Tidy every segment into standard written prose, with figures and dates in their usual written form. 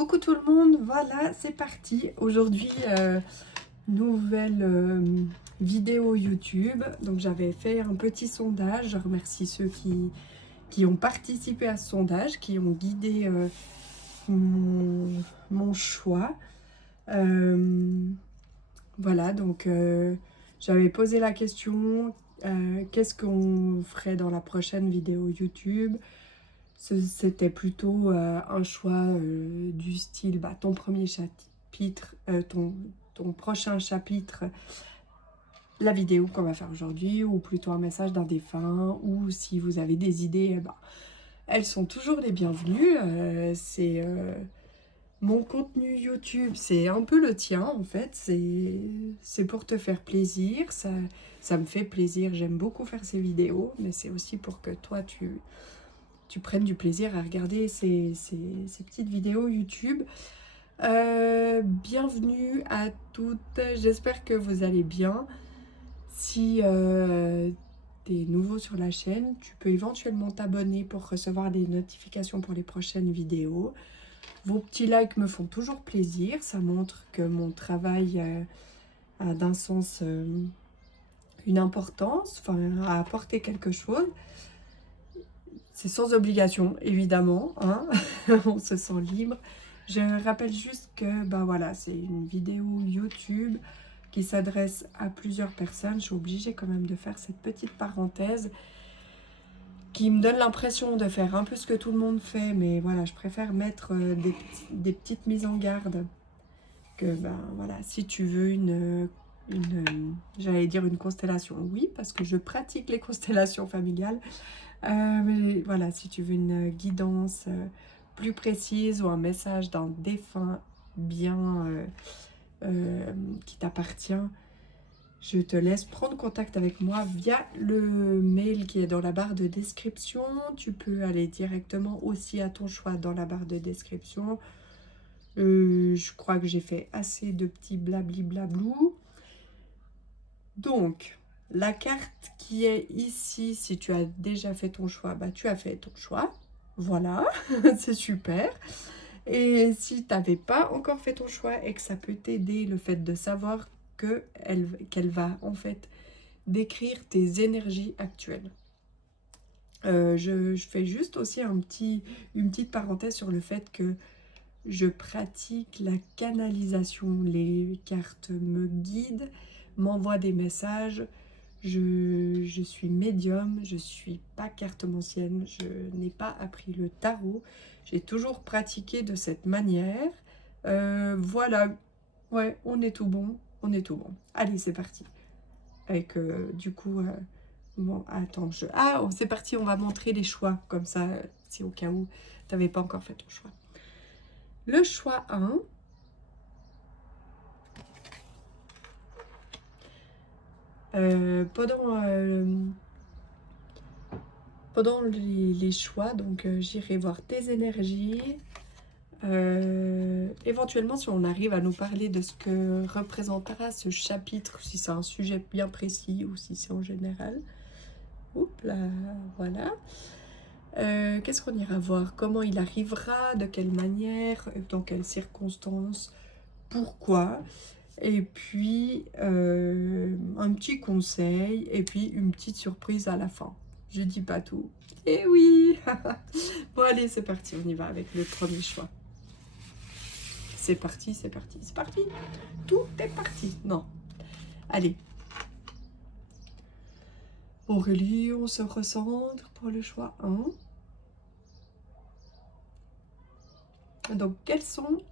Coucou tout le monde, voilà, c'est parti. Aujourd'hui, nouvelle vidéo YouTube. Donc j'avais fait un petit sondage. Je remercie ceux qui ont participé à ce sondage, qui ont guidé mon choix. Voilà, donc j'avais posé la question, qu'est-ce qu'on ferait dans la prochaine vidéo YouTube? C'était plutôt un choix du style ton premier chapitre, ton prochain chapitre, la vidéo qu'on va faire aujourd'hui, ou plutôt un message d'un défunt, ou si vous avez des idées, elles sont toujours les bienvenues. Mon contenu YouTube, c'est un peu le tien en fait, c'est pour te faire plaisir, ça me fait plaisir, j'aime beaucoup faire ces vidéos, mais c'est aussi pour que toi tu prennes du plaisir à regarder ces petites vidéos YouTube. Bienvenue à toutes, j'espère que vous allez bien. Si tu es nouveau sur la chaîne, tu peux éventuellement t'abonner pour recevoir des notifications pour les prochaines vidéos. Vos petits likes me font toujours plaisir, ça montre que mon travail a d'un sens une importance, a apporté quelque chose. C'est sans obligation, évidemment, hein. On se sent libre. Je rappelle juste que voilà, c'est une vidéo YouTube qui s'adresse à plusieurs personnes. Je suis obligée quand même de faire cette petite parenthèse qui me donne l'impression de faire un peu ce que tout le monde fait, mais voilà, je préfère mettre des petites mises en garde. Que voilà, si tu veux j'allais dire une constellation, oui, parce que je pratique les constellations familiales. Mais voilà, si tu veux une guidance plus précise ou un message d'un défunt bien qui t'appartient, je te laisse prendre contact avec moi via le mail qui est dans la barre de description. Tu peux aller directement aussi à ton choix dans la barre de description. Je crois que j'ai fait assez de petits blabli blablou. Donc, la carte qui est ici, si tu as déjà fait ton choix, tu as fait ton choix. Voilà, c'est super. Et si tu n'avais pas encore fait ton choix et que ça peut t'aider, le fait de savoir qu'elle va en fait décrire tes énergies actuelles. Je fais juste aussi une petite parenthèse sur le fait que je pratique la canalisation. Les cartes me guident, m'envoient des messages. Je suis médium, je ne suis pas cartomancienne, je n'ai pas appris le tarot. J'ai toujours pratiqué de cette manière. Voilà, ouais, on est tout bon, on est tout bon. Allez, c'est parti. Avec du coup, bon, attends, c'est parti, on va montrer les choix, comme ça, si au cas où tu n'avais pas encore fait ton choix. Le choix 1, pendant les choix, donc j'irai voir tes énergies. Éventuellement, si on arrive à nous parler de ce que représentera ce chapitre, si c'est un sujet bien précis ou si c'est en général. Oups là, voilà. Qu'est-ce qu'on ira voir? Comment il arrivera? De quelle manière? Dans quelles circonstances? Pourquoi? Et puis, un petit conseil, et puis une petite surprise à la fin. Je dis pas tout. Eh oui. Bon, allez, c'est parti, on y va avec le premier choix. C'est parti, c'est parti, c'est parti. Tout est parti. Non. Allez. Aurélie, on se recentre pour le choix 1. Donc, quelles sont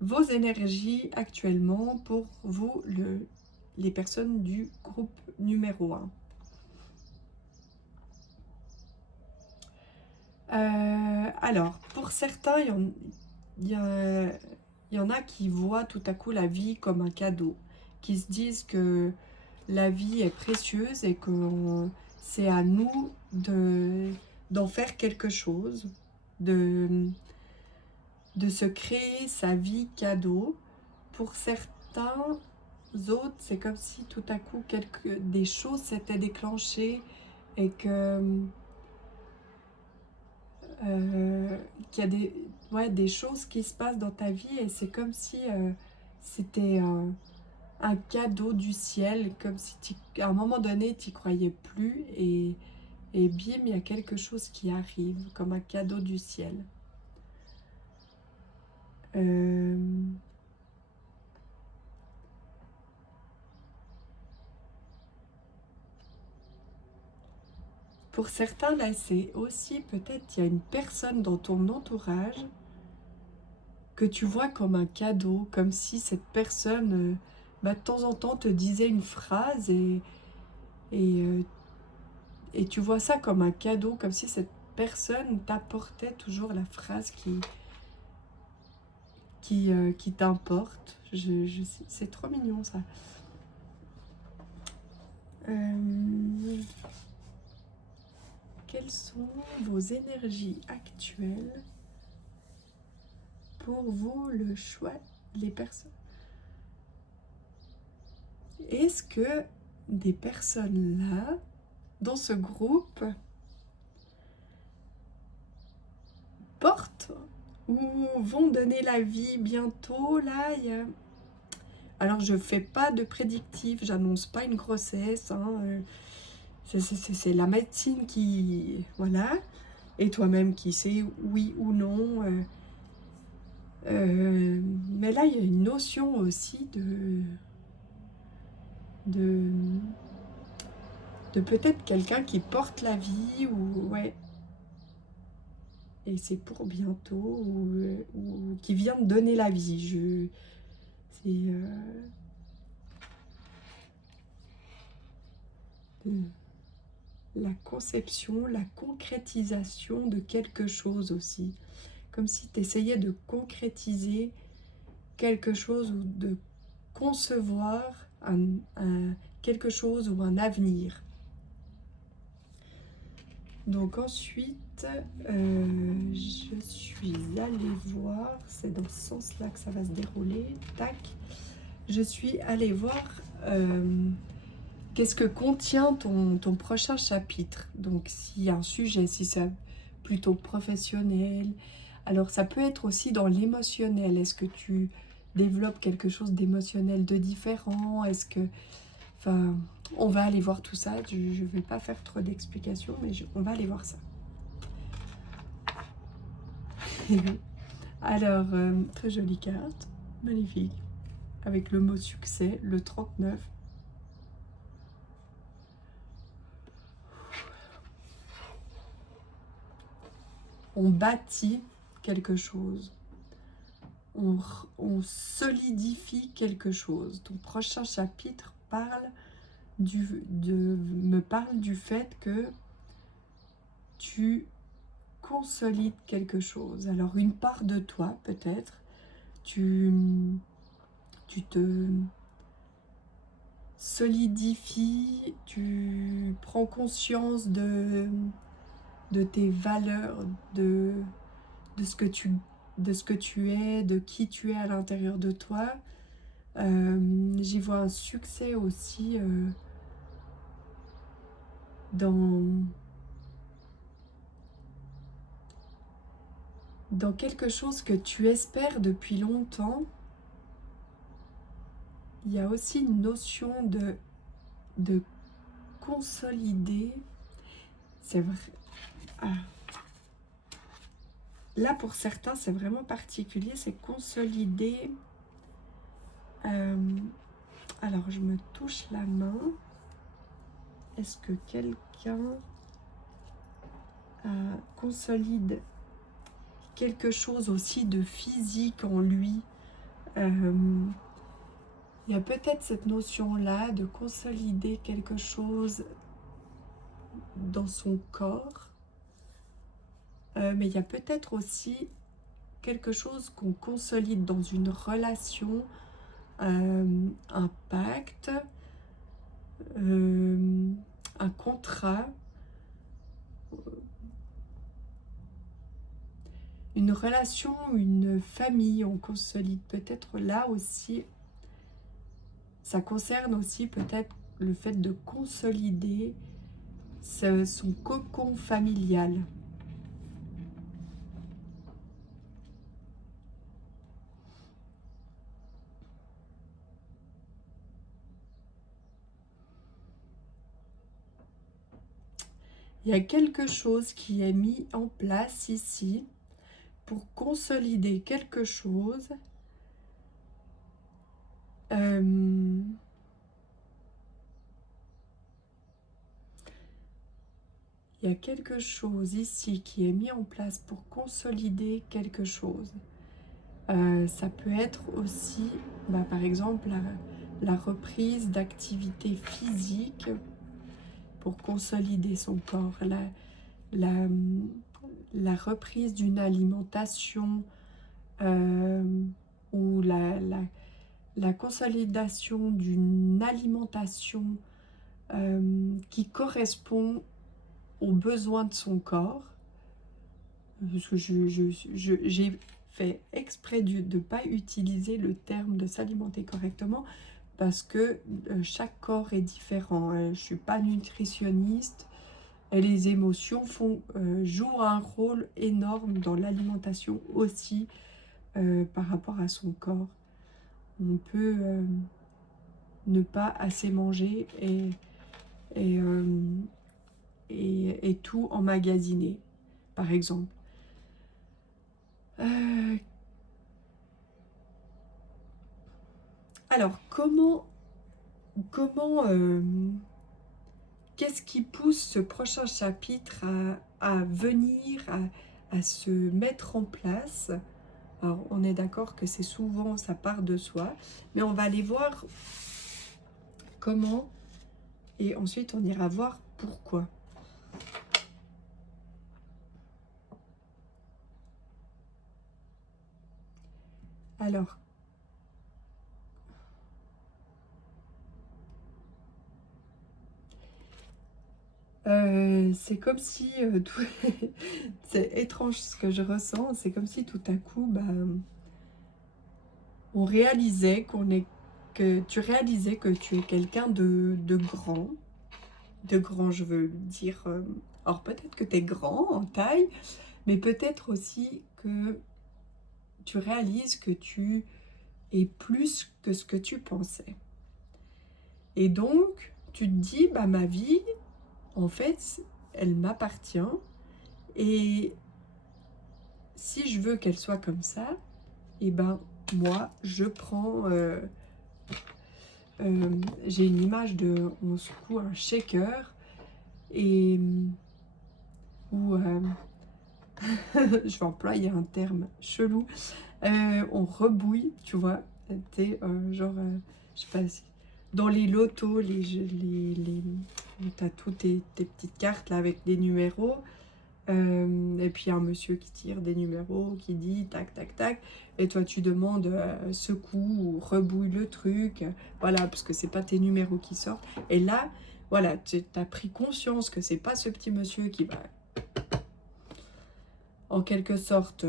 vos énergies actuellement pour vous, les personnes du groupe numéro 1? Alors, pour certains, il y en a qui voient tout à coup la vie comme un cadeau, qui se disent que la vie est précieuse et que c'est à nous d'en faire quelque chose, de se créer sa vie cadeau. Pour certains autres, c'est comme si tout à coup des choses s'étaient déclenchées et que qu'il y a des choses qui se passent dans ta vie et c'est comme si c'était un cadeau du ciel, comme si à un moment donné, tu n'y croyais plus et bim, il y a quelque chose qui arrive, comme un cadeau du ciel. Pour certains, là, c'est aussi peut-être, il y a une personne dans ton entourage que tu vois comme un cadeau, comme si cette personne, de temps en temps, te disait une phrase et tu vois ça comme un cadeau, comme si cette personne t'apportait toujours la phrase qui t'importe. C'est trop mignon, ça. Quelles sont vos énergies actuelles pour vous, le choix, les personnes? Est-ce que des personnes là, dans ce groupe, portent ou vont donner la vie bientôt? Là, alors je fais pas de prédictif, j'annonce pas une grossesse, hein, c'est la médecine qui... Voilà. Et toi-même qui sais oui ou non. Mais là, il y a une notion aussi de peut-être quelqu'un qui porte la vie ou ouais. Et c'est pour bientôt ou qui vient de donner la vie. C'est la conception, la concrétisation de quelque chose aussi. Comme si tu essayais de concrétiser quelque chose ou de concevoir quelque chose ou un avenir. Donc ensuite, je suis allée voir, c'est dans ce sens-là que ça va se dérouler, tac, je suis allée voir qu'est-ce que contient ton prochain chapitre. Donc s'il y a un sujet, si c'est plutôt professionnel, alors ça peut être aussi dans l'émotionnel. Est-ce que tu développes quelque chose d'émotionnel de différent? Est-ce que... Enfin, on va aller voir tout ça. Je ne vais pas faire trop d'explications, mais on va aller voir ça. Alors, très jolie carte. Magnifique. Avec le mot succès, le 39. On bâtit quelque chose. On solidifie quelque chose. Ton prochain chapitre me parle du fait que tu consolides quelque chose. Alors une part de toi peut-être, tu te solidifies, tu prends conscience de tes valeurs, de ce que tu es, de qui tu es à l'intérieur de toi. J'y vois un succès aussi dans quelque chose que tu espères depuis longtemps. Il y a aussi une notion de consolider. C'est vrai. Ah. Là, pour certains, c'est vraiment particulier. C'est consolider. Alors, je me touche la main. Est-ce que quelqu'un consolide quelque chose aussi de physique en lui? Il y a peut-être cette notion-là de consolider quelque chose dans son corps. Mais il y a peut-être aussi quelque chose qu'on consolide dans une relation, un pacte, un contrat, une relation, une famille. On consolide peut-être là aussi. Ça concerne aussi peut-être le fait de consolider son cocon familial. Il y a quelque chose qui est mis en place ici pour consolider quelque chose. Il y a quelque chose ici qui est mis en place pour consolider quelque chose. Ça peut être aussi, par exemple, la reprise d'activité physique pour consolider son corps, la, la reprise d'une alimentation ou la consolidation d'une alimentation qui correspond aux besoins de son corps. Parce que j'ai fait exprès de ne pas utiliser le terme de s'alimenter correctement parce que chaque corps est différent. Je ne suis pas nutritionniste et les émotions jouent un rôle énorme dans l'alimentation aussi par rapport à son corps. On peut ne pas assez manger et tout emmagasiner, par exemple. Alors, qu'est-ce qui pousse ce prochain chapitre à venir, à se mettre en place? Alors, on est d'accord que c'est souvent, ça part de soi, mais on va aller voir comment, et ensuite on ira voir pourquoi. Alors, c'est comme si, c'est étrange ce que je ressens, c'est comme si tout à coup, on réalisait que tu réalisais que tu es quelqu'un de grand. De grand, je veux dire, alors peut-être que tu es grand en taille, mais peut-être aussi que tu réalises que tu es plus que ce que tu pensais. Et donc, tu te dis, ma vie, en fait, elle m'appartient. Et si je veux qu'elle soit comme ça, moi, je prends... j'ai une image de, on secoue un shaker et où je vais employer un terme chelou, on rebouille, tu vois, t'es genre, je sais pas, dans les lotos, t'as toutes tes petites cartes là avec des numéros, et puis un monsieur qui tire des numéros, qui dit tac tac tac, et toi tu demandes secoue ou rebouille le truc, voilà, parce que c'est pas tes numéros qui sortent, et là, voilà, tu as pris conscience que c'est pas ce petit monsieur qui va en quelque sorte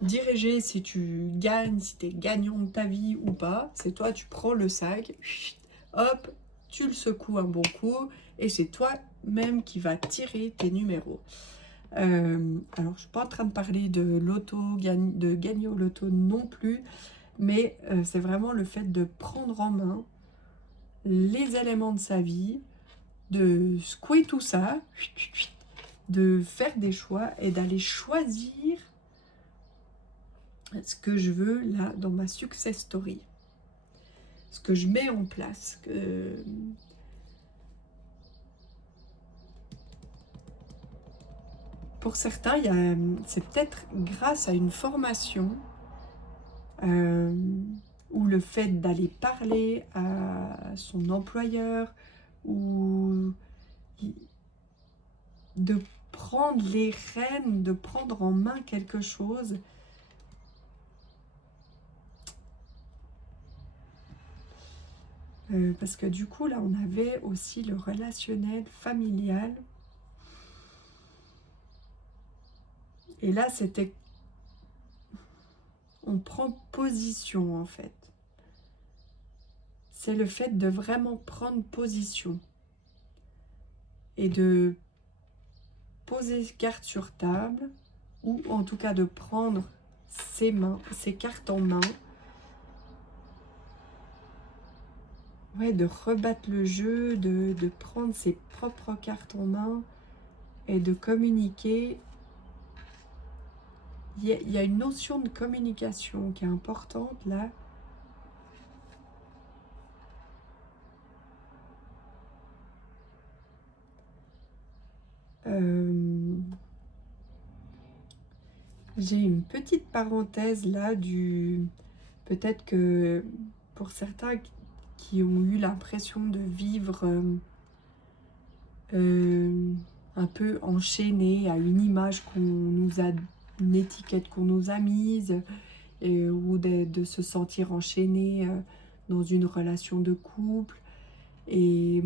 diriger si tu gagnes, si tu es gagnant de ta vie ou pas. C'est toi, tu prends le sac, hop, tu le secoues un bon coup et c'est toi-même qui va tirer tes numéros. Alors, je suis pas en train de parler de loto, de gagner au loto non plus, mais c'est vraiment le fait de prendre en main les éléments de sa vie, de secouer tout ça, de faire des choix et d'aller choisir ce que je veux là dans ma success story, ce que je mets en place. Pour certains, c'est peut-être grâce à une formation ou le fait d'aller parler à son employeur ou de prendre les rênes, de prendre en main quelque chose. Parce que du coup, là, on avait aussi le relationnel familial. Et là, c'était... On prend position, en fait. C'est le fait de vraiment prendre position. Et de poser carte sur table, ou en tout cas de prendre ses cartes en main. Ouais, de rebattre le jeu, de prendre ses propres cartes en main et de communiquer. Il y a une notion de communication qui est importante là. J'ai une petite parenthèse là du... Peut-être que pour certains qui ont eu l'impression de vivre un peu enchaînés à une image qu'on nous a, une étiquette qu'on nous a mise, ou de se sentir enchaîné dans une relation de couple, et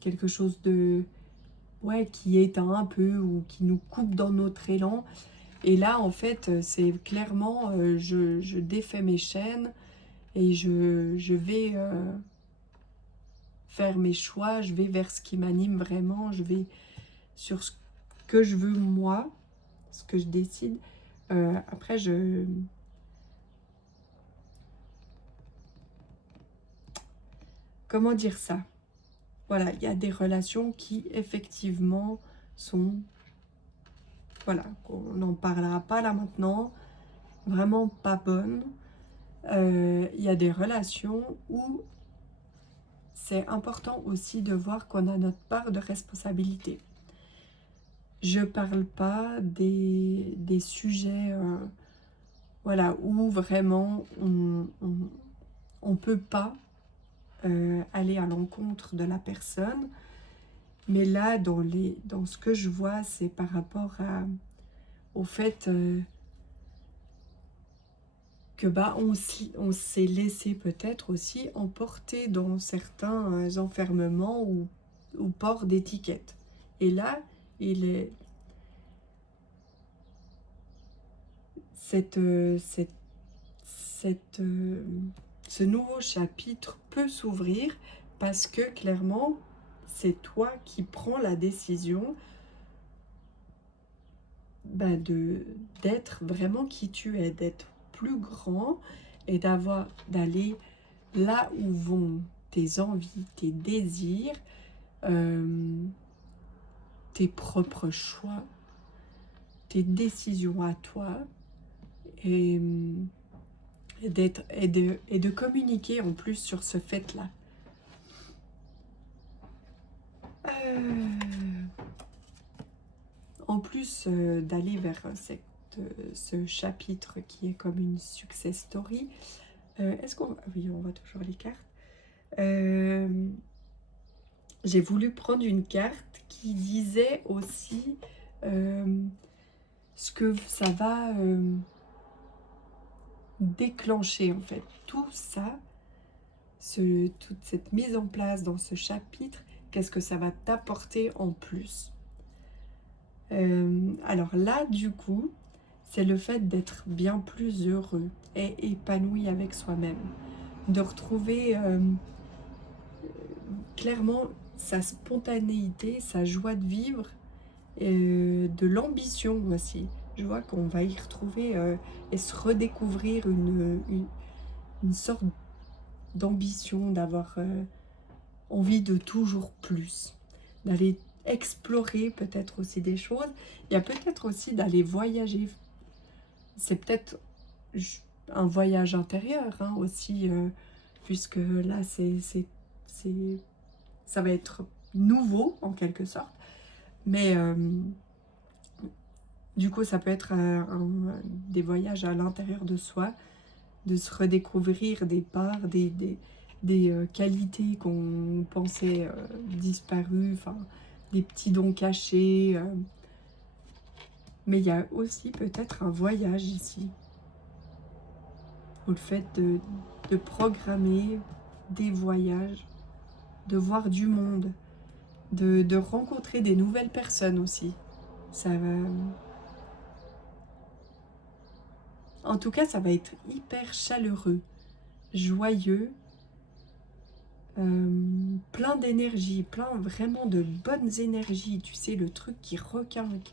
quelque chose de... Ouais, qui éteint un peu ou qui nous coupe dans notre élan. Et là, en fait, c'est clairement, je défais mes chaînes et je vais faire mes choix, je vais vers ce qui m'anime vraiment, je vais sur ce que je veux moi, ce que je décide. Après, comment dire ça? Voilà, il y a des relations qui, effectivement, sont... Voilà, on n'en parlera pas là maintenant, vraiment pas bonnes. Il y a des relations où c'est important aussi de voir qu'on a notre part de responsabilité. Je parle pas des sujets voilà, où vraiment on peut pas aller à l'encontre de la personne. Mais là, dans ce que je vois, c'est par rapport au fait que bah, on s'est laissé peut-être aussi emporter dans certains enfermements ou port d'étiquettes. Et là, il est cette, cette, ce nouveau chapitre peut s'ouvrir parce que clairement, c'est toi qui prends la décision bah, d'être vraiment qui tu es, d'être plus grand et d'aller là où vont tes envies, tes désirs, tes propres choix, tes décisions à toi, et, et de communiquer en plus sur ce fait-là. En plus d'aller vers ce chapitre qui est comme une success story, est-ce qu'on... Oui, on voit toujours les cartes. J'ai voulu prendre une carte qui disait aussi ce que ça va déclencher en fait. Tout ça, toute cette mise en place dans ce chapitre, qu'est-ce que ça va t'apporter en plus? Alors là, du coup, c'est le fait d'être bien plus heureux et épanoui avec soi-même. De retrouver clairement sa spontanéité, sa joie de vivre, et de l'ambition aussi. Je vois qu'on va y retrouver et se redécouvrir une sorte d'ambition, d'avoir envie de toujours plus, d'aller explorer peut-être aussi des choses. Il y a peut-être aussi d'aller voyager. C'est peut-être un voyage intérieur hein, aussi, puisque là, ça va être nouveau en quelque sorte. Mais du coup, ça peut être des voyages à l'intérieur de soi, de se redécouvrir des parts, des qualités qu'on pensait disparues, enfin, des petits dons cachés. Mais il y a aussi peut-être un voyage ici. Ou le fait de programmer des voyages, de voir du monde, de rencontrer des nouvelles personnes aussi. Ça va... En tout cas, ça va être hyper chaleureux, joyeux, plein d'énergie, plein vraiment de bonnes énergies, tu sais, le truc qui requinque.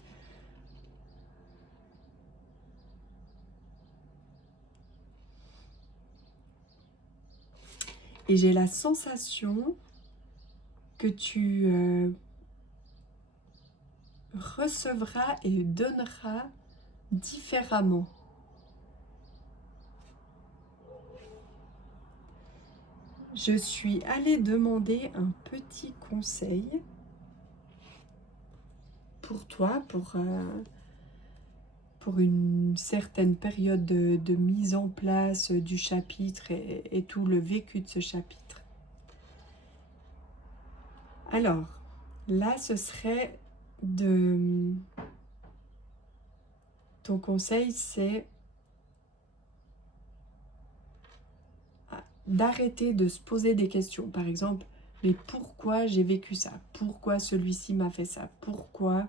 Et j'ai la sensation que recevra et donnera différemment. Je suis allée demander un petit conseil pour toi, pour une certaine période de mise en place du chapitre et tout le vécu de ce chapitre. Alors, là, ce serait de... Ton conseil, c'est d'arrêter de se poser des questions. Par exemple, mais pourquoi j'ai vécu ça? Pourquoi celui-ci m'a fait ça? Pourquoi?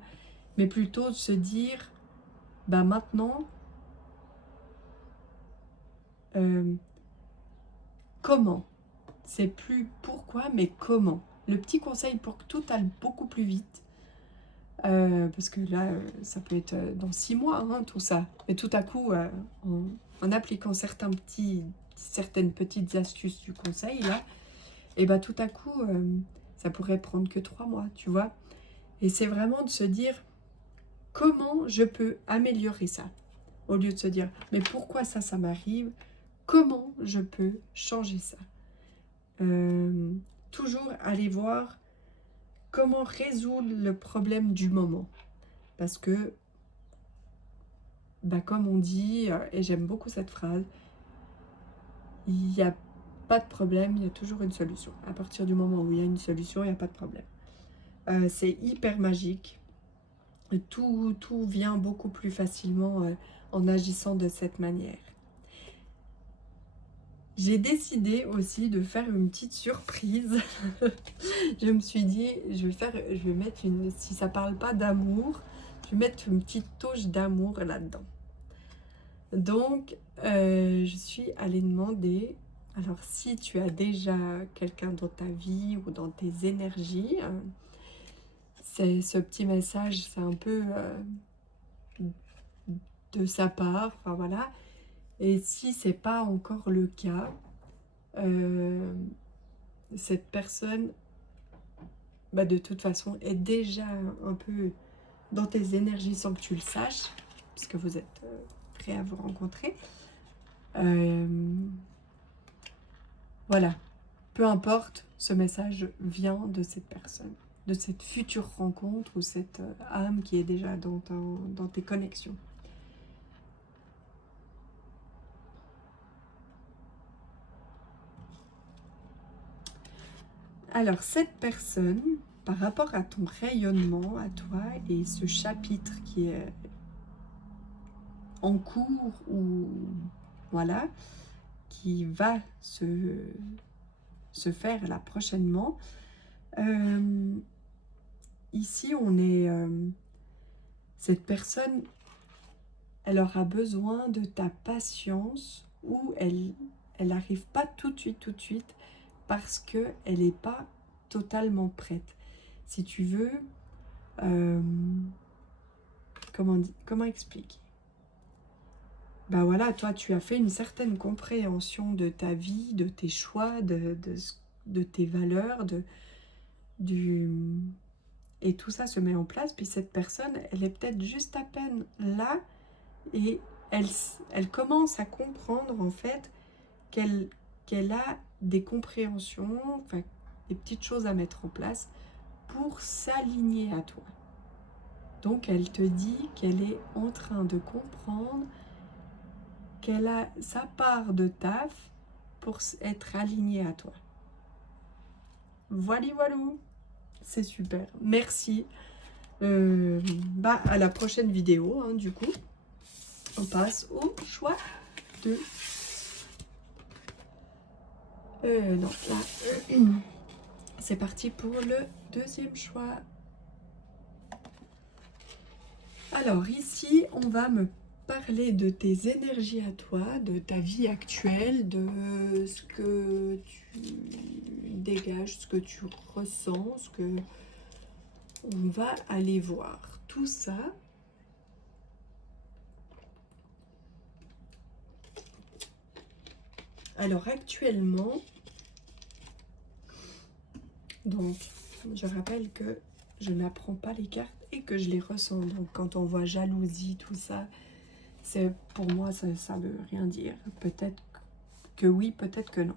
Mais plutôt de se dire, bah maintenant, comment? C'est plus pourquoi, mais comment? Le petit conseil pour que tout aille beaucoup plus vite, parce que là, ça peut être dans 6 mois, hein, tout ça. Mais tout à coup, en appliquant certaines petites astuces du conseil, là, et bah tout à coup, ça pourrait prendre que 3 mois, tu vois. Et c'est vraiment de se dire, comment je peux améliorer ça? Au lieu de se dire, mais pourquoi ça m'arrive? Comment je peux changer ça? Toujours aller voir comment résoudre le problème du moment. Parce que, bah, comme on dit, et j'aime beaucoup cette phrase, il n'y a pas de problème, il y a toujours une solution. À partir du moment où il y a une solution, il n'y a pas de problème. C'est hyper magique. Tout vient beaucoup plus facilement en agissant de cette manière. J'ai décidé aussi de faire une petite surprise. Je me suis dit, je vais mettre une, si ça parle pas d'amour, je vais mettre une petite touche d'amour là-dedans. Donc, je suis allée demander, alors si tu as déjà quelqu'un dans ta vie ou dans tes énergies, c'est ce petit message, c'est un peu de sa part, enfin voilà. Et si c'est pas encore le cas, cette personne, bah, de toute façon, est déjà un peu dans tes énergies sans que tu le saches, puisque vous êtes prêts à vous rencontrer. Voilà, peu importe, ce message vient de cette personne, de cette future rencontre ou cette âme qui est déjà dans tes connexions. Alors, cette personne, par rapport à ton rayonnement, à toi, et ce chapitre qui est en cours ou voilà, qui va se faire là prochainement, ici on est... cette personne, elle aura besoin de ta patience ou elle n'arrive pas tout de suite parce qu'elle n'est pas totalement prête. Si tu veux, comment expliquer? Ben voilà, toi tu as fait une certaine compréhension de ta vie, de tes choix, de tes valeurs, et tout ça se met en place. Puis cette personne, elle est peut-être juste à peine là et elle commence à comprendre en fait qu'elle a des compréhensions, enfin des petites choses à mettre en place pour s'aligner à toi. Donc elle te dit qu'elle est en train de comprendre qu'elle a sa part de taf pour être alignée à toi. Voilà, c'est super. Merci. À la prochaine vidéo, hein, du coup. On passe au choix de... non, là, c'est parti pour le deuxième choix. Alors ici, on va me parler de tes énergies à toi, de ta vie actuelle, de ce que tu dégages, ce que tu ressens, ce que... On va aller voir tout ça. Alors actuellement, donc je rappelle que je n'apprends pas les cartes et que je les ressens. Donc quand on voit jalousie, tout ça, c'est pour moi, ça veut rien dire. Peut-être que oui, peut-être que non.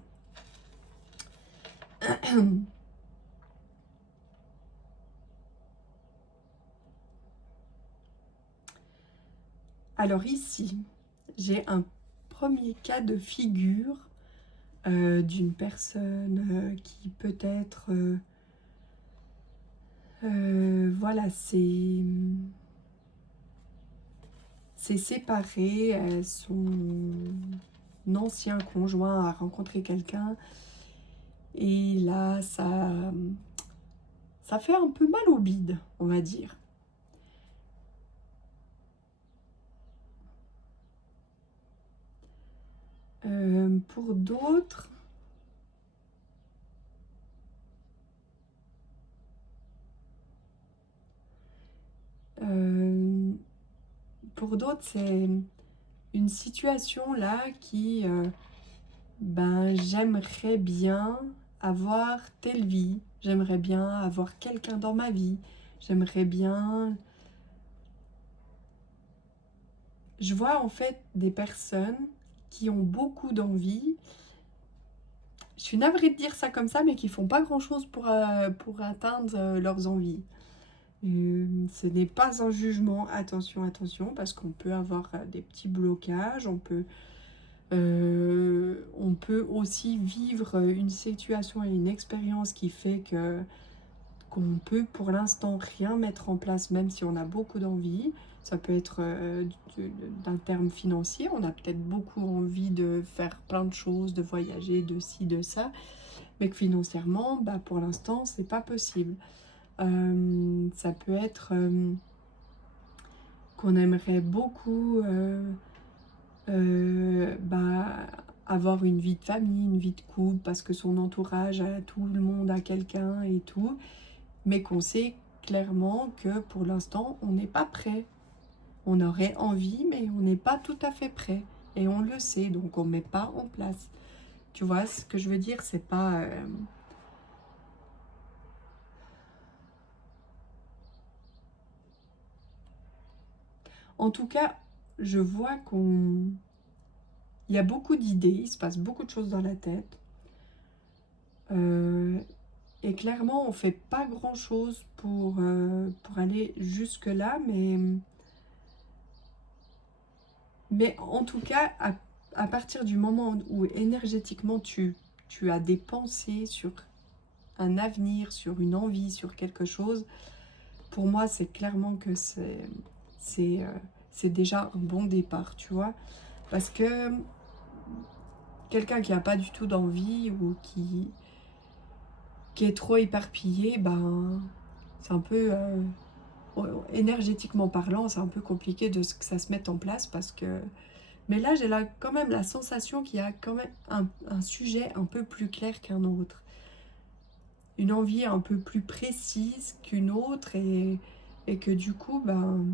Alors ici, j'ai un premier cas de figure d'une personne qui peut-être, voilà, c'est séparé, son ancien conjoint a rencontré quelqu'un et là, ça fait un peu mal au bide, on va dire. Pour d'autres, c'est une situation là qui, ben, j'aimerais bien avoir telle vie, j'aimerais bien avoir quelqu'un dans ma vie, j'aimerais bien... Je vois en fait des personnes qui ont beaucoup d'envie. Je suis navrée de dire ça comme ça, mais qui font pas grand-chose pour atteindre leurs envies. Ce n'est pas un jugement, attention, attention, parce qu'on peut avoir des petits blocages, on peut aussi vivre une situation et une expérience qui fait qu'on peut pour l'instant rien mettre en place, même si on a beaucoup d'envie. Ça peut être d'un terme financier, on a peut-être beaucoup envie de faire plein de choses, de voyager, de ci, de ça, mais que financièrement, bah, pour l'instant, c'est pas possible. Ça peut être qu'on aimerait beaucoup bah, avoir une vie de famille, une vie de couple, parce que son entourage, tout le monde a quelqu'un et tout, mais qu'on sait clairement que pour l'instant, on n'est pas prêt. On aurait envie, mais on n'est pas tout à fait prêt. Et on le sait, donc on ne met pas en place. Tu vois, ce que je veux dire, c'est pas... En tout cas, je vois qu'on... Il y a beaucoup d'idées, il se passe beaucoup de choses dans la tête. Et clairement, on ne fait pas grand-chose pour aller jusque-là, mais en tout cas, à partir du moment où énergétiquement tu as des pensées sur un avenir, sur une envie, sur quelque chose, pour moi, c'est clairement que c'est déjà un bon départ, tu vois. Parce que quelqu'un qui n'a pas du tout d'envie ou qui est trop éparpillé, ben, c'est un peu... énergétiquement parlant, c'est un peu compliqué que ça se mette en place parce que... Mais là, j'ai quand même la sensation qu'il y a quand même un sujet un peu plus clair qu'un autre. Une envie un peu plus précise qu'une autre et que du coup, ben,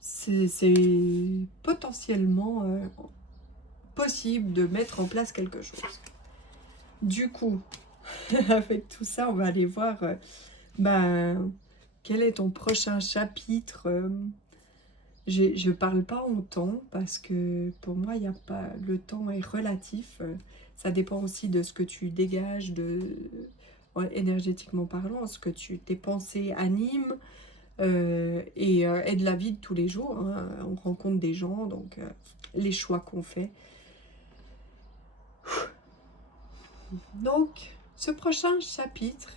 c'est potentiellement possible de mettre en place quelque chose. Du coup, avec tout ça, on va aller voir ben, quel est ton prochain chapitre. Je parle pas en temps parce que pour moi, il y a pas, le temps est relatif. Ça dépend aussi de ce que tu dégages, énergétiquement parlant, ce que tes pensées animent et de la vie de tous les jours. Hein. On rencontre des gens, donc les choix qu'on fait. Donc, ce prochain chapitre,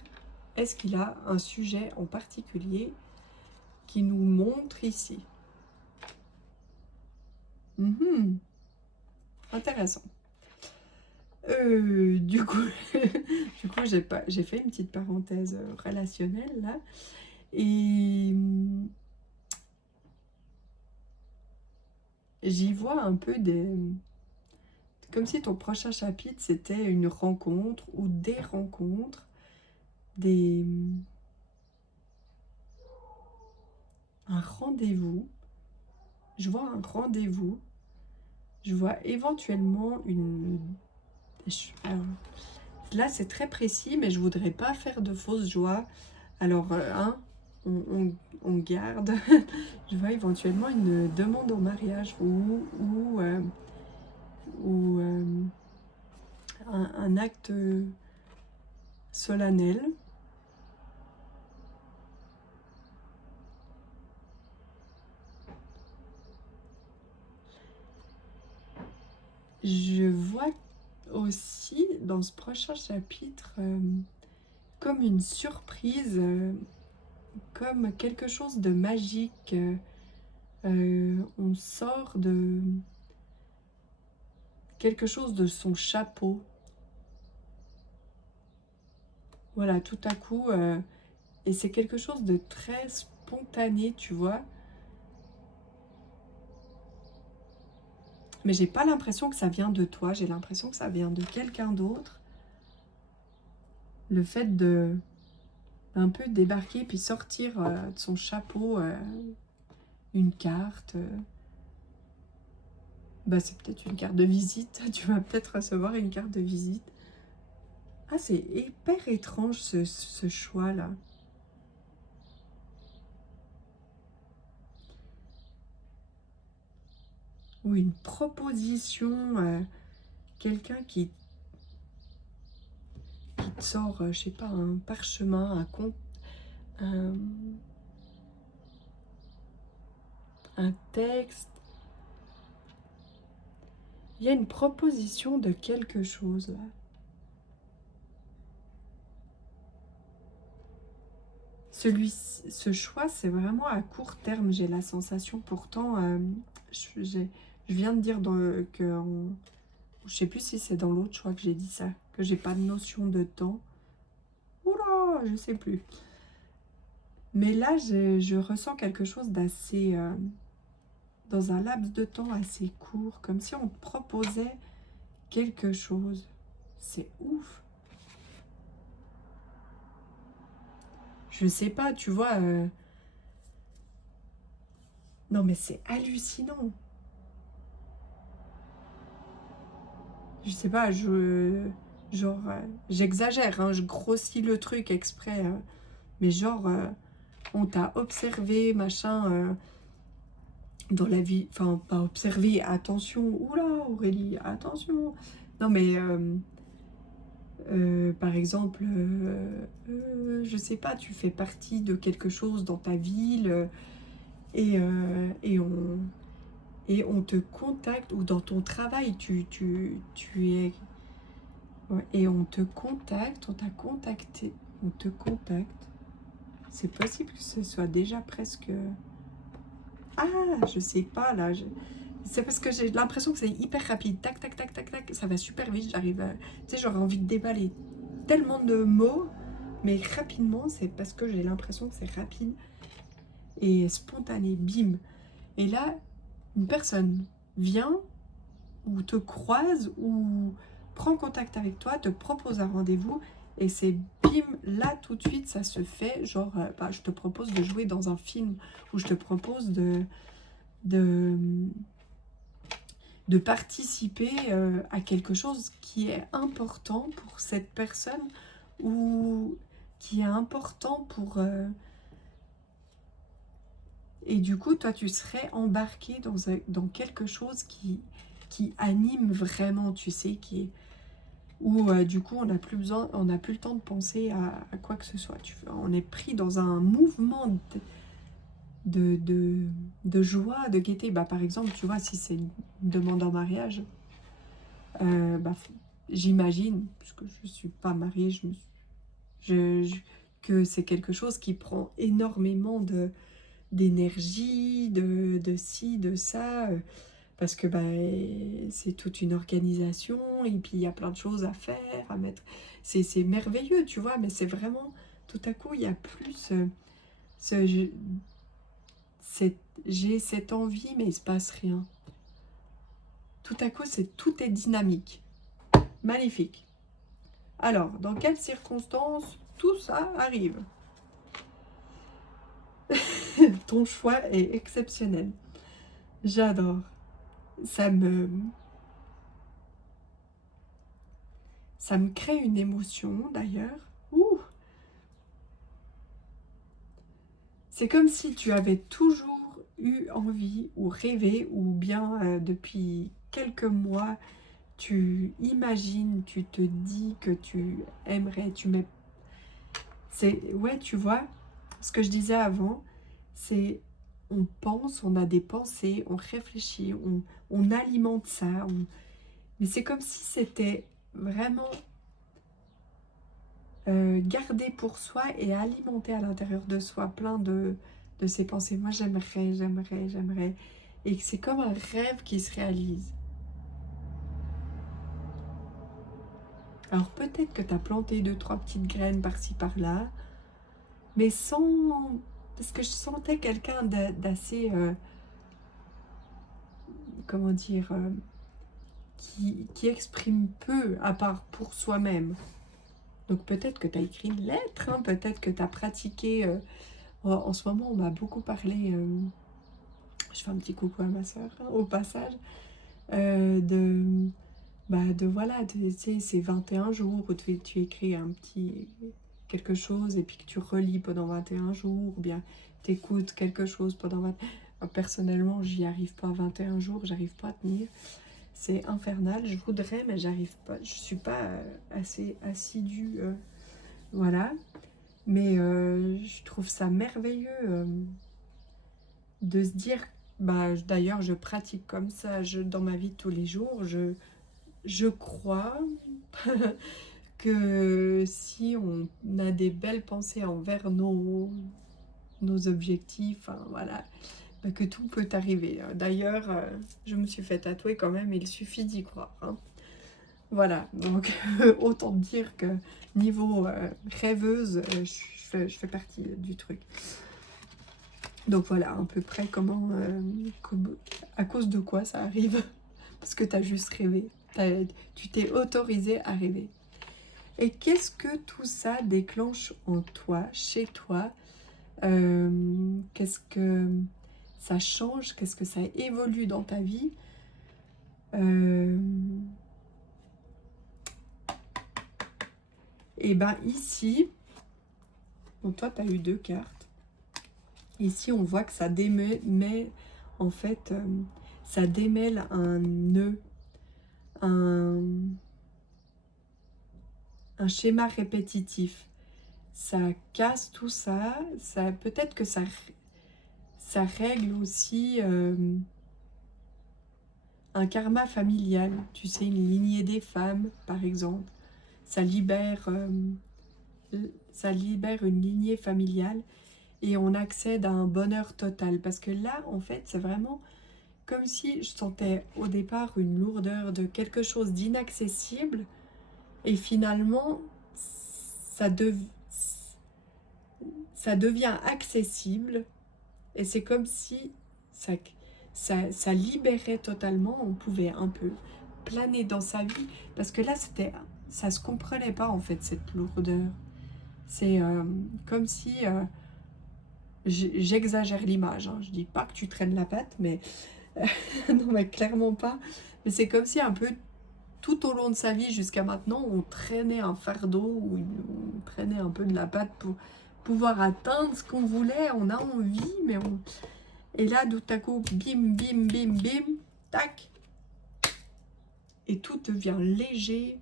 est-ce qu'il a un sujet en particulier qui nous montre ici? Intéressant. Du coup, j'ai fait une petite parenthèse relationnelle là. Et j'y vois un peu comme si ton prochain chapitre, c'était une rencontre ou des rencontres, un rendez-vous. Je vois un rendez-vous. Je vois éventuellement alors, là, c'est très précis, mais je voudrais pas faire de fausse joie. Alors, on garde. Je vois éventuellement une demande en mariage ou un acte solennel. Je vois aussi dans ce prochain chapitre comme une surprise, comme quelque chose de magique. On sort de quelque chose de son chapeau. Voilà, tout à coup, et c'est quelque chose de très spontané, tu vois. Mais j'ai pas l'impression que ça vient de toi, j'ai l'impression que ça vient de quelqu'un d'autre. Le fait de un peu débarquer puis sortir de son chapeau une carte. Bah, c'est peut-être une carte de visite. Tu vas peut-être recevoir une carte de visite. Ah, c'est hyper étrange ce choix-là. Ou une proposition, quelqu'un qui te sort, je sais pas, un parchemin, un, un texte. Il y a une proposition de quelque chose là. Ce choix, c'est vraiment à court terme, j'ai la sensation. Pourtant, je viens de dire je sais plus si c'est dans l'autre choix que j'ai dit ça, que j'ai pas de notion de temps. Oula, je sais plus. Mais là, je ressens quelque chose d'assez, dans un laps de temps assez court, comme si on te proposait quelque chose. C'est ouf. Je sais pas, tu vois. Non, mais c'est hallucinant. Je sais pas, genre, j'exagère, hein, je grossis le truc exprès. Mais genre, on t'a observé, machin, dans la vie. Enfin, pas observé, attention. Oula, Aurélie, attention. Non, mais par exemple, je sais pas, tu fais partie de quelque chose dans ta ville et, euh, et, on, et on te contacte, ou dans ton travail, tu es... ouais, et on te contacte, on t'a contacté, on te contacte. C'est possible que ce soit déjà presque... Ah, je sais pas, là. C'est parce que j'ai l'impression que c'est hyper rapide. Tac, tac, tac, tac, tac. Ça va super vite. J'arrive à... Tu sais, j'aurais envie de déballer tellement de mots, mais rapidement, c'est parce que j'ai l'impression que c'est rapide et spontané. Bim. Et là, une personne vient ou te croise ou prend contact avec toi, te propose un rendez-vous et c'est bim, là tout de suite ça se fait, genre bah, je te propose de jouer dans un film ou je te propose de, de participer à quelque chose qui est important pour cette personne ou qui est important pour... et du coup, toi, tu serais embarqué dans quelque chose qui anime vraiment, tu sais, où du coup, on n'a plus besoin, on n'a plus le temps de penser à quoi que ce soit. On est pris dans un mouvement de joie, de gaieté. Bah, par exemple, tu vois, si c'est une demande en mariage, bah, j'imagine, puisque je ne suis pas mariée, que c'est quelque chose qui prend énormément d'énergie, de ci, de ça, parce que bah, c'est toute une organisation, et puis il y a plein de choses à faire, à mettre. C'est merveilleux, tu vois, mais c'est vraiment, tout à coup, il y a plus ce, j'ai cette envie, mais il ne se passe rien. Tout à coup, tout est dynamique. Magnifique. Alors, dans quelles circonstances tout ça arrive? Ton choix est exceptionnel. J'adore. Ça me, ça me crée une émotion d'ailleurs. Ouh, c'est comme si tu avais toujours eu envie ou rêvé, ou bien depuis quelques mois, tu imagines, tu te dis que tu aimerais, tu mets... Ouais, tu vois, ce que je disais avant, c'est on pense, on a des pensées, on réfléchit, on alimente ça, mais c'est comme si c'était vraiment gardé pour soi et alimenter à l'intérieur de soi plein de ces pensées. Moi, j'aimerais, j'aimerais, j'aimerais. Et que c'est comme un rêve qui se réalise. Alors peut-être que tu as planté deux, trois petites graines par-ci, par-là, mais sans... Parce que je sentais quelqu'un d'assez... comment dire qui exprime peu, à part pour soi-même. Donc peut-être que tu as écrit une lettre, hein, peut-être que tu as pratiqué... en ce moment, on m'a beaucoup parlé... je fais un petit coucou à ma soeur, hein, au passage, de voilà, tu sais, c'est 21 jours où tu écris un petit quelque chose et puis que tu relis pendant 21 jours, ou bien tu écoutes quelque chose pendant 20... Personnellement, j'y arrive pas 21 jours, j'arrive pas à tenir. C'est infernal, je voudrais, mais j'arrive pas, je suis pas assez assidue, voilà. Mais je trouve ça merveilleux de se dire, d'ailleurs, je pratique comme ça dans ma vie de tous les jours. Je crois que si on a des belles pensées envers nos objectifs, hein, voilà, que tout peut arriver. D'ailleurs, je me suis fait tatouer quand même, il suffit d'y croire. Hein. Voilà, donc autant dire que niveau rêveuse, je fais partie du truc. Donc voilà, à peu près à cause de quoi ça arrive. Parce que tu as juste rêvé. Tu t'es autorisé à rêver. Et qu'est-ce que tout ça déclenche en toi, chez toi? Qu'est-ce que ça change? Qu'est-ce que ça évolue dans ta vie? Et bien ici, bon, toi tu as eu deux cartes. Ici on voit que ça démêle, en fait, ça démêle un nœud, un schéma répétitif. Ça casse tout ça, peut-être que ça règle aussi un karma familial, tu sais, une lignée des femmes, par exemple. Ça libère une lignée familiale et on accède à un bonheur total. Parce que là, en fait, c'est vraiment comme si je sentais au départ une lourdeur de quelque chose d'inaccessible et finalement, ça devient accessible et c'est comme si ça libérait totalement, on pouvait un peu planer dans sa vie, parce que là, ça se comprenait pas en fait, cette lourdeur. C'est comme si, j'exagère l'image, hein. Je dis pas que tu traînes la patte, mais non mais clairement pas, mais c'est comme si un peu tout au long de sa vie jusqu'à maintenant, on traînait un fardeau, ou on traînait un peu de la patte pour pouvoir atteindre ce qu'on voulait, on a envie, mais on... Et là, tout à coup, bim, bim, bim, bim, tac. Et tout devient léger.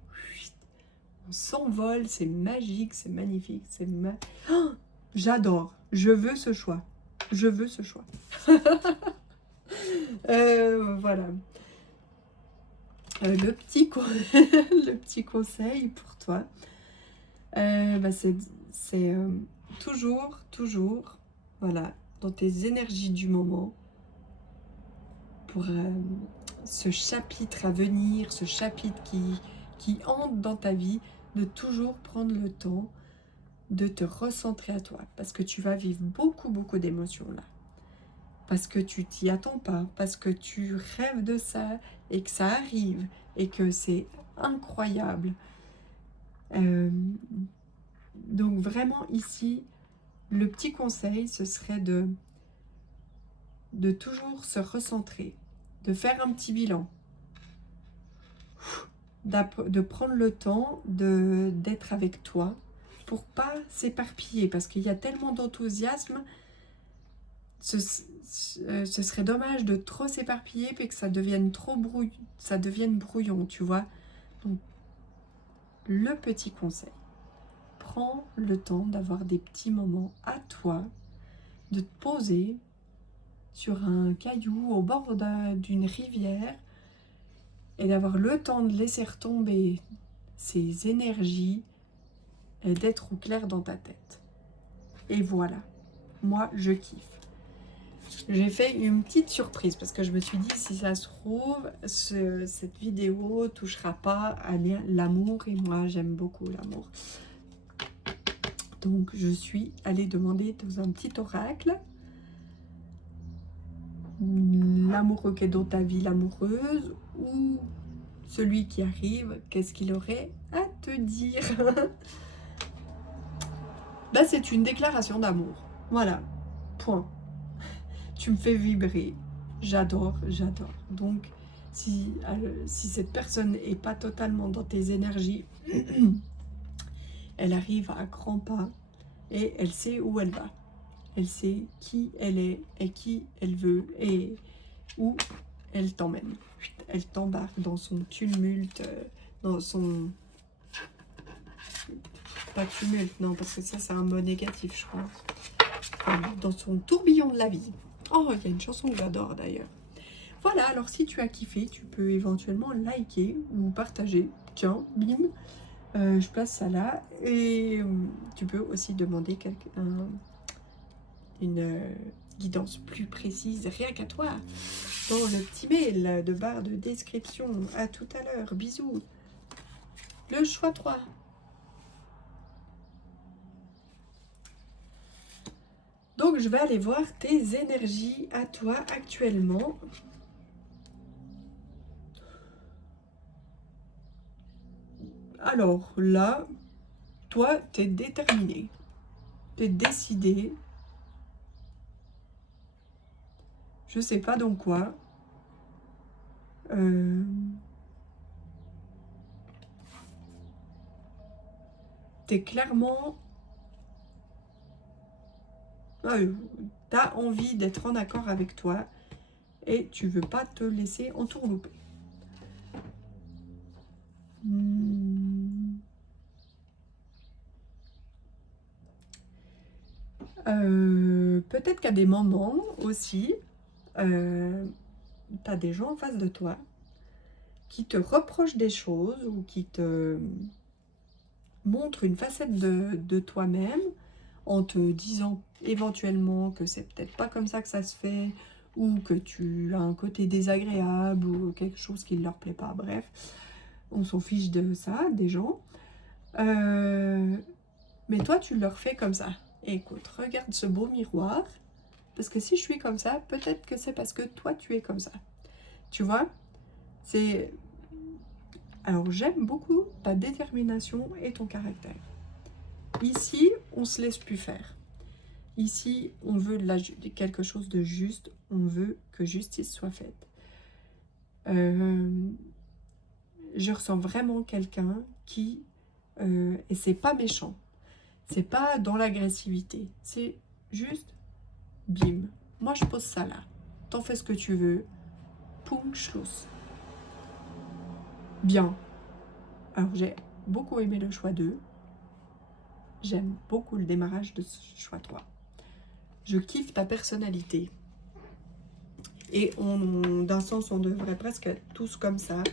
On s'envole, c'est magique, c'est magnifique. Oh, j'adore. Je veux ce choix. Je veux ce choix. Voilà. Le petit conseil pour toi, c'est toujours, voilà, dans tes énergies du moment, pour ce chapitre à venir, ce chapitre qui entre dans ta vie, de toujours prendre le temps de te recentrer à toi, parce que tu vas vivre beaucoup d'émotions là, parce que tu t'y attends pas, parce que tu rêves de ça, et que ça arrive, et que c'est incroyable. Donc vraiment ici, le petit conseil, ce serait de toujours se recentrer, de faire un petit bilan, de prendre le temps d'être avec toi pour pas s'éparpiller, parce qu'il y a tellement d'enthousiasme ce serait dommage de trop s'éparpiller puis que ça devienne ça devienne brouillon, tu vois. Donc, le petit conseil, prends le temps d'avoir des petits moments à toi, de te poser sur un caillou au bord d'une rivière et d'avoir le temps de laisser retomber ces énergies et d'être au clair dans ta tête. Et voilà, moi je kiffe. J'ai fait une petite surprise parce que je me suis dit, si ça se trouve, cette vidéo touchera pas à l'amour et moi j'aime beaucoup l'amour. Donc je suis allée demander dans un petit oracle l'amoureux qui est dans ta vie, l'amoureuse, ou celui qui arrive, qu'est-ce qu'il aurait à te dire. Bah, c'est une déclaration d'amour. Voilà, point. Tu me fais vibrer. J'adore, j'adore. Donc, si cette personne n'est pas totalement dans tes énergies, elle arrive à grands pas et elle sait où elle va. Elle sait qui elle est et qui elle veut et où elle t'emmène. Elle t'embarque dans son tumulte, dans son... Pas tumulte, non, parce que ça, c'est un mot négatif, je crois. Enfin, dans son tourbillon de la vie. Oh, il y a une chanson que j'adore, d'ailleurs. Voilà, alors si tu as kiffé, tu peux éventuellement liker ou partager. Tiens, bim, je place ça là. Et tu peux aussi demander une guidance plus précise, rien qu'à toi, dans le petit mail de barre de description. À tout à l'heure, bisous. Le choix 3. Donc, je vais aller voir tes énergies à toi actuellement. Alors là, toi, tu es déterminé. Tu es décidé. Je sais pas dans quoi. Tu es clairement... tu as envie d'être en accord avec toi et tu veux pas te laisser entourlouper. Peut-être qu'à des moments aussi, tu as des gens en face de toi qui te reprochent des choses ou qui te montrent une facette de toi-même en te disant éventuellement que c'est peut-être pas comme ça que ça se fait ou que tu as un côté désagréable ou quelque chose qui ne leur plaît pas. Bref, on s'en fiche de ça, des gens. Mais toi, tu leur fais comme ça. Et écoute, regarde ce beau miroir. Parce que si je suis comme ça, peut-être que c'est parce que toi, tu es comme ça. Tu vois? C'est... Alors, j'aime beaucoup ta détermination et ton caractère. Ici, on ne se laisse plus faire. Ici, on veut quelque chose de juste. On veut que justice soit faite. Je ressens vraiment quelqu'un qui... et c'est pas méchant. C'est pas dans l'agressivité. C'est juste... Bim. Moi, je pose ça là. T'en fais ce que tu veux. Poum, schluss. Bien. Alors, j'ai beaucoup aimé le choix 2. J'aime beaucoup le démarrage de ce choix 3. Je kiffe ta personnalité. Et d'un sens, on devrait presque être tous comme ça.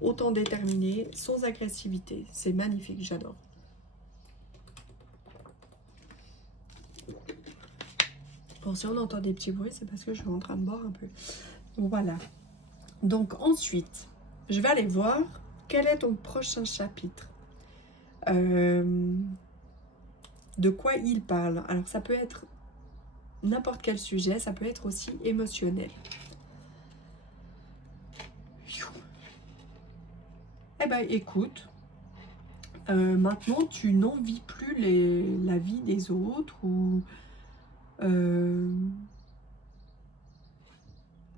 Autant déterminés, sans agressivité. C'est magnifique, j'adore. Bon, si on entend des petits bruits, c'est parce que je suis en train de boire un peu. Voilà. Donc ensuite, je vais aller voir quel est ton prochain chapitre. De quoi il parle. Alors ça peut être n'importe quel sujet, ça peut être aussi émotionnel. Eh ben écoute, maintenant tu n'envies plus la vie des autres ou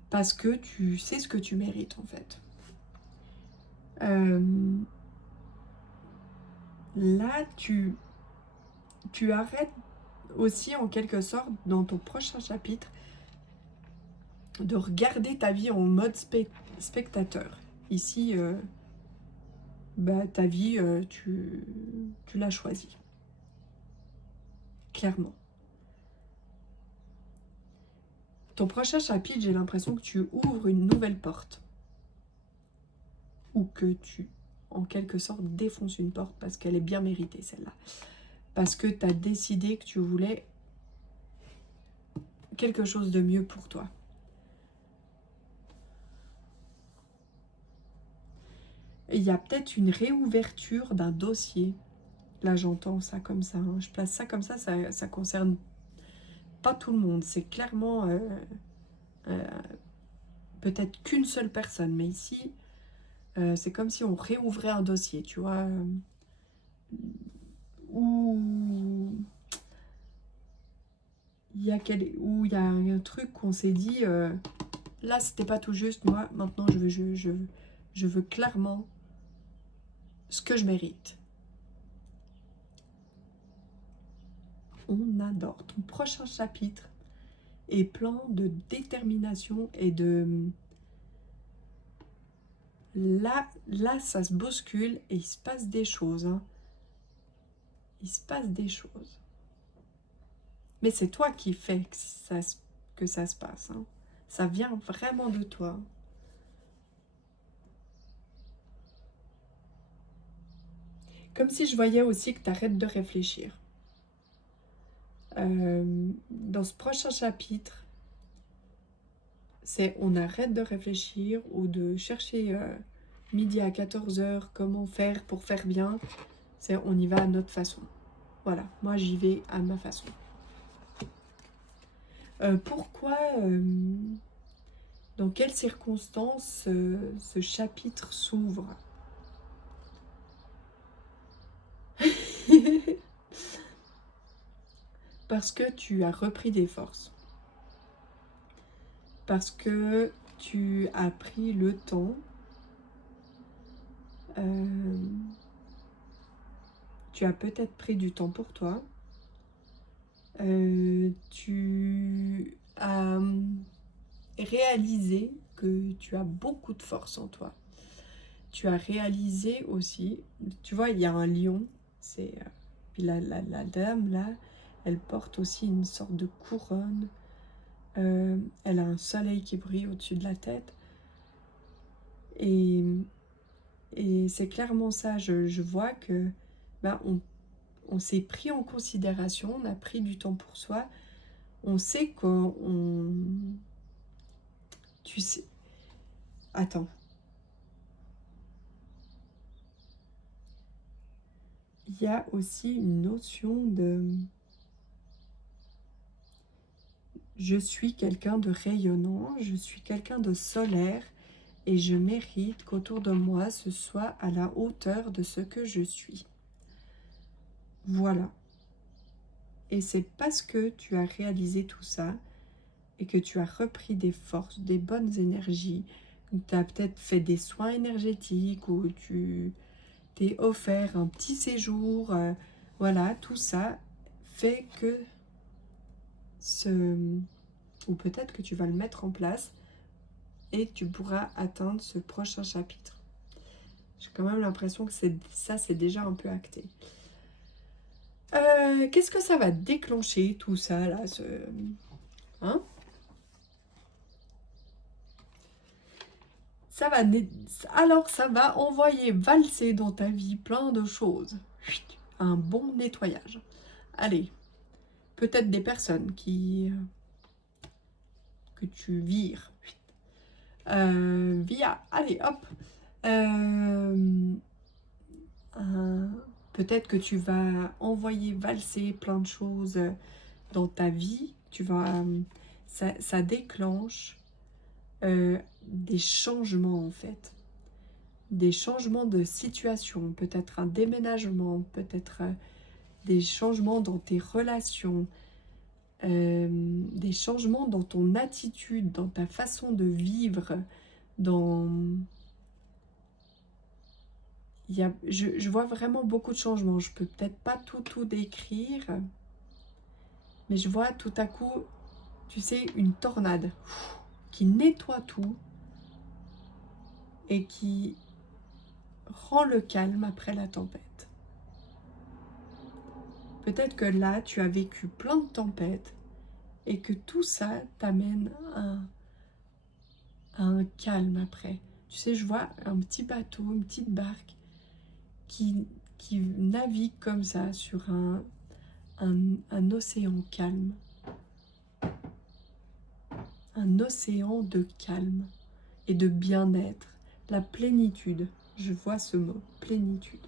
parce que tu sais ce que tu mérites en fait. Là, tu arrêtes aussi en quelque sorte dans ton prochain chapitre de regarder ta vie en mode spectateur. Ici, ta vie, tu l'as choisie. Clairement. Ton prochain chapitre, j'ai l'impression que tu ouvres une nouvelle porte. Ou que tu, en quelque sorte, défonces une porte parce qu'elle est bien méritée, celle-là. Parce que tu as décidé que tu voulais quelque chose de mieux pour toi. Il y a peut-être une réouverture d'un dossier. Là, j'entends ça comme ça. Hein. Je place ça comme ça concerne pas tout le monde. C'est clairement peut-être qu'une seule personne. Mais ici, c'est comme si on réouvrait un dossier, tu vois. Où il y a un truc qu'on s'est dit, là, c'était pas tout juste. Moi, maintenant, je veux clairement ce que je mérite. On adore. Ton prochain chapitre est plein de détermination et de... Là, ça se bouscule et il se passe des choses. Hein. Il se passe des choses. Mais c'est toi qui fais que ça se passe. Hein. Ça vient vraiment de toi. Comme si je voyais aussi que tu arrêtes de réfléchir. Dans ce prochain chapitre, c'est on arrête de réfléchir ou de chercher midi à 14h comment faire pour faire bien. C'est on y va à notre façon. Voilà, moi j'y vais à ma façon. Pourquoi, dans quelles circonstances ce chapitre s'ouvre? Parce que tu as repris des forces. Parce que tu as pris le temps tu as peut-être pris du temps pour toi. Tu as réalisé que tu as beaucoup de force en toi. Tu as réalisé aussi, tu vois, il y a un lion, puis la dame là, elle porte aussi une sorte de couronne. Elle a un soleil qui brille au-dessus de la tête. Et c'est clairement ça, je vois que on s'est pris en considération, on a pris du temps pour soi. On sait qu'on... Tu sais... Attends. Il y a aussi une notion de... Je suis quelqu'un de rayonnant, je suis quelqu'un de solaire et je mérite qu'autour de moi, ce soit à la hauteur de ce que je suis. Voilà. Et c'est parce que tu as réalisé tout ça et que tu as repris des forces, des bonnes énergies, tu as peut-être fait des soins énergétiques ou tu t'es offert un petit séjour, voilà, tout ça fait que ou peut-être que tu vas le mettre en place et tu pourras atteindre ce prochain chapitre. J'ai quand même l'impression que c'est déjà un peu acté. Qu'est-ce que ça va déclencher tout ça là, hein? Alors ça va envoyer valser dans ta vie plein de choses. Un bon nettoyage. Allez, peut-être des personnes que tu vires. Allez hop. Peut-être que tu vas envoyer valser plein de choses dans ta vie. Ça déclenche des changements en fait. Des changements de situation, peut-être un déménagement, peut-être des changements dans tes relations, des changements dans ton attitude, dans ta façon de vivre, je vois vraiment beaucoup de changements. Je peux peut-être pas tout décrire, mais je vois tout à coup, tu sais, une tornade qui nettoie tout et qui rend le calme après la tempête. Peut-être que là, tu as vécu plein de tempêtes et que tout ça t'amène à un calme après. Tu sais, je vois un petit bateau, une petite barque qui navigue comme ça sur un océan calme. Un océan de calme et de bien-être. La plénitude. Je vois ce mot, plénitude.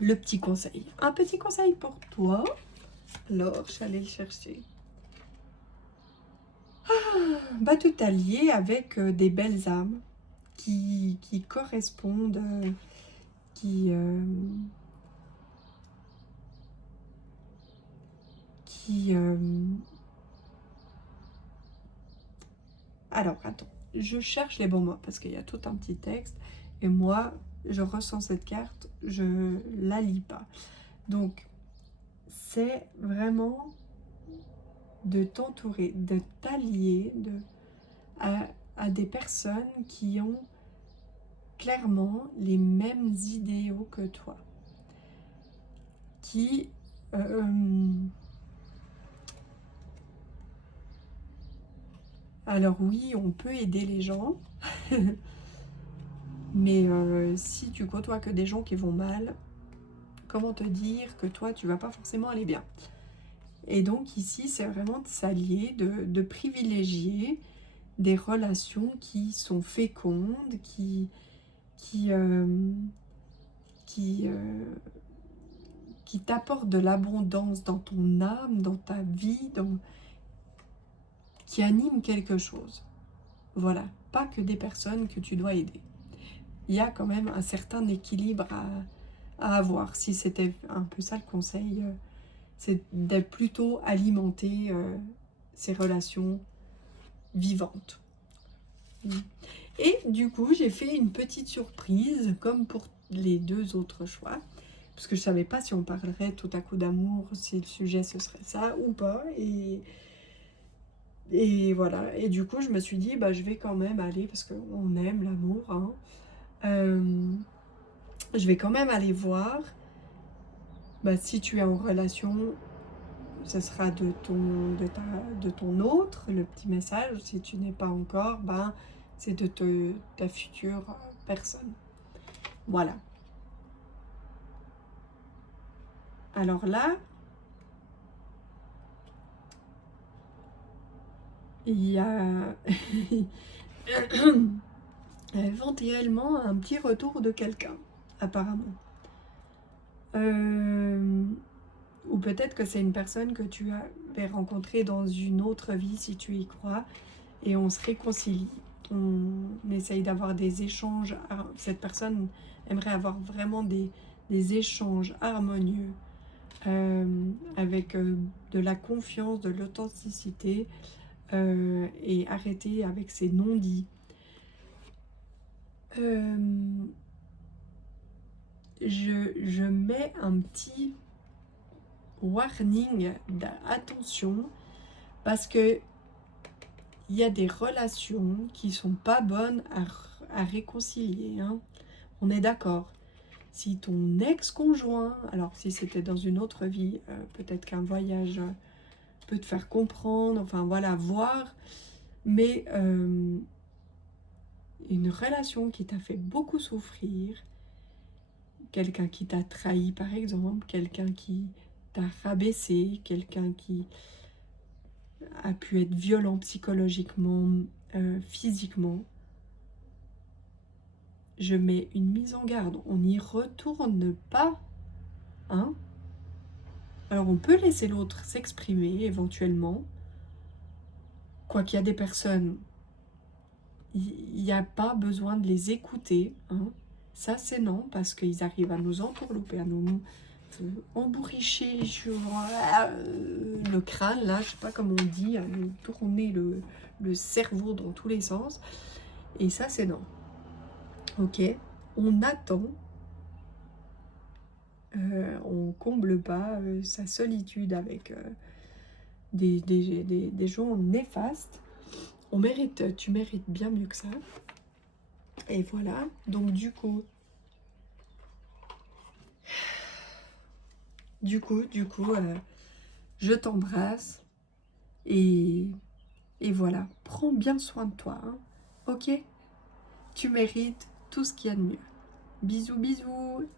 Le petit conseil. Un petit conseil pour toi. Alors, j'allais le chercher. Bah, tu t'allier avec des belles âmes qui correspondent, qui Alors, attends, je cherche les bons mots parce qu'il y a tout un petit texte et moi, je ressens cette carte, je la lis pas. Donc, c'est vraiment de t'entourer, de t'allier à des personnes qui ont clairement les mêmes idéaux que toi, qui alors oui, on peut aider les gens, mais si tu côtoies que des gens qui vont mal, comment te dire que toi, tu vas pas forcément aller bien. Et donc ici, c'est vraiment de s'allier, de privilégier des relations qui sont fécondes, qui t'apportent de l'abondance dans ton âme, dans ta vie, qui animent quelque chose. Voilà, pas que des personnes que tu dois aider. Il y a quand même un certain équilibre à avoir. Si c'était un peu ça le conseil, c'est d'être plutôt alimenter ces relations vivantes. Et du coup, j'ai fait une petite surprise, comme pour les deux autres choix, parce que je ne savais pas si on parlerait tout à coup d'amour, si le sujet ce serait ça ou pas, et voilà. Et du coup, je me suis dit, bah, je vais quand même aller, parce qu'on aime l'amour, hein, je vais quand même aller voir bah, si tu es en relation, ce sera de ton autre, le petit message. Si tu n'es pas encore, ben, c'est de ta future personne. Voilà. Alors là, il y a éventuellement un petit retour de quelqu'un, apparemment. Ou peut-être que c'est une personne que tu avais rencontrée dans une autre vie, si tu y crois, et on se réconcilie. On essaye d'avoir des échanges. Cette personne aimerait avoir vraiment des échanges harmonieux, avec de la confiance, de l'authenticité, et arrêter avec ces non-dits. Je mets un petit warning d'attention parce que il y a des relations qui sont pas bonnes à réconcilier, hein. On est d'accord. Si ton ex-conjoint, alors si c'était dans une autre vie, peut-être qu'un voyage peut te faire comprendre, enfin voilà, voir, mais une relation qui t'a fait beaucoup souffrir, quelqu'un qui t'a trahi par exemple, quelqu'un qui t'a rabaissé, quelqu'un qui a pu être violent psychologiquement, physiquement, je mets une mise en garde, on n'y retourne pas, hein. Alors on peut laisser l'autre s'exprimer éventuellement, quoiqu'il y a des personnes, il n'y a pas besoin de les écouter, hein. Ça c'est non, parce qu'ils arrivent à nous entourlouper, à nous embourricher sur le crâne, là, je sais pas comment on dit, à nous tourner le cerveau dans tous les sens, et ça c'est non. Ok, on attend, on comble pas sa solitude avec des gens néfastes. Tu mérites bien mieux que ça. Et voilà, donc du coup, je t'embrasse et, et voilà, prends bien soin de toi, hein, ok? Tu mérites tout ce qu'il y a de mieux. Bisous, bisous.